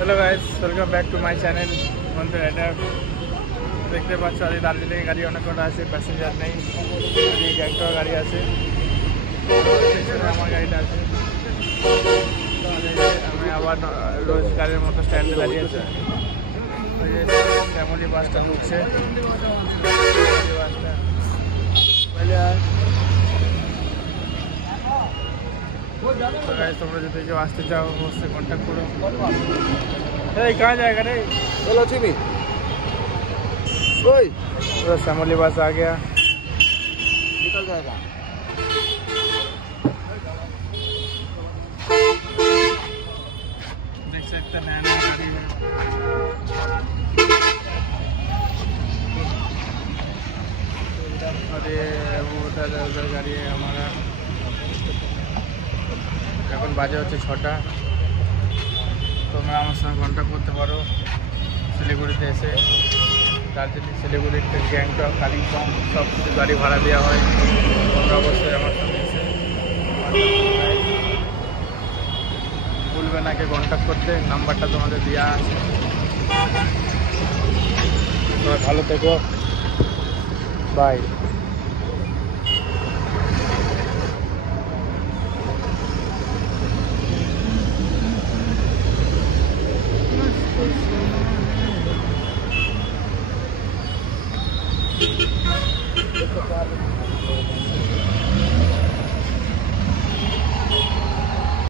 Hello guys, welcome back to my channel Bandhu rider. देखते पाচ্ছ आज দার্জিলিং গাড়ি অনেক কটা আছে, প্যাসেঞ্জার নেই। এই গ্যাংটক গাড়ি আছে, আমার গাড়িটা আছে। আমি আবার রোজ গাড়ির মতো স্ট্যান্ডে দাঁড়িয়ে আছে। ফ্যামিলি বাসটা ঢুকছে। तो गाइस तुम लोग जो आसते चाहो उससे कांटेक्ट करो। अरे कहाँ जाएगा रे? चलो ठीक ओए तो फैमिली बस आ गया, निकल जाएगा। देख सकते हैं नया नया गाड़ी है। और ये वो उधर गाड़ी है हमारा। এখন বাজে হচ্ছে 6টা। তোমরা আমার সঙ্গে কন্ট্যাক্ট করতে পারো শিলিগুড়িতে এসে। দার্জিলিং, শিলিগুড়ি, গ্যাংটক, কালিম্পং সব কিছু গাড়ি ভাড়া দেওয়া হয়। তোমরা অবশ্যই আমার সঙ্গে এসে ভুলবে না কে কন্ট্যাক্ট করতে। নাম্বারটা তোমাদের দেওয়া আছে। তোমরা ভালো থেকো, বাই।